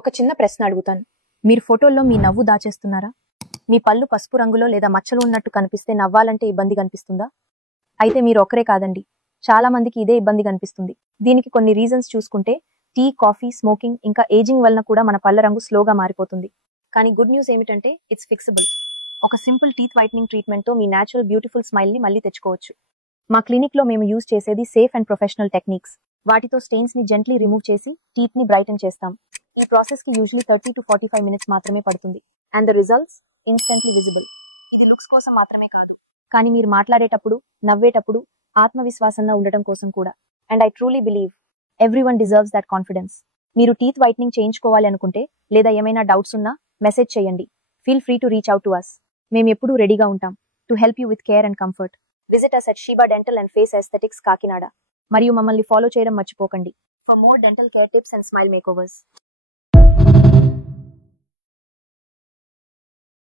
ఒక చిన్న ప్రశ్న అడుగుతాను. మీరు ఫోటోల్లో మీ నవ్వు దాచేస్తున్నారా? మీ పళ్ళు పసుపు రంగులో లేదా మచ్చలు ఉన్నట్టు కనిపిస్తే నవ్వాలంటే ఇబ్బంది కనిపిస్తుందా? అయితే మీరు ఒక్కరే కాదండి. చాలా మందికి ఇదే ఇబ్బంది కనిపిస్తుంది. దీనికి కొన్ని రీజన్స్ చూసుకుంటే టీ, కాఫీ, స్మోకింగ్ ఇంకా ఏజింగ్ వలన కూడా మన పళ్ళ రంగు స్లోగా మారిపోతుంది. కానీ గుడ్ న్యూస్ ఏమిటంటే ఇట్స్ ఫిక్సబుల్. ఒక సింపుల్ టీత్ వైట్నింగ్ ట్రీట్మెంట్తో మీ న్యాచురల్ బ్యూటిఫుల్ స్మైల్ని మళ్ళీ తెచ్చుకోవచ్చు. మా క్లినిక్లో మేము యూజ్ చేసేది సేఫ్ అండ్ ప్రొఫెషనల్ టెక్నిక్స్. వాటితో స్టెయిన్స్ ని జెంట్లీ రిమూవ్ చేసి టీత్ ని బ్రైటన్ చేస్తాం. ఈ ప్రాసెస్ కి యూజువల్లీ 30 to 45 మినిట్స్ మాత్రమే పడుతుంది. And the results instantly visible. ఇది లుక్స్ కోసం మాత్రమే కాదు, కానీ మీరు మాట్లాడేటప్పుడు, నవ్వేటప్పుడు ఆత్మవిశ్వాసంగా ఉండటం కోసం కూడా. And I truly believe everyone deserves that confidence. మీరు టీత్ వైట్నింగ్ చేయించుకోవాలి అనుకుంటే లేదా ఏమైనా డౌట్స్ ఉన్నా మెసేజ్ చేయండి. Feel free to reach out to us. మేము ఎప్పుడూ రెడీగా ఉంటాం to help you with care and comfort. Visit us at Shiva Dental and Face Aesthetics, Kakinada. మరియు మమ్మల్ని ఫాలో చేయడం మర్చిపోకండి. For more dental care tips and smile makeovers.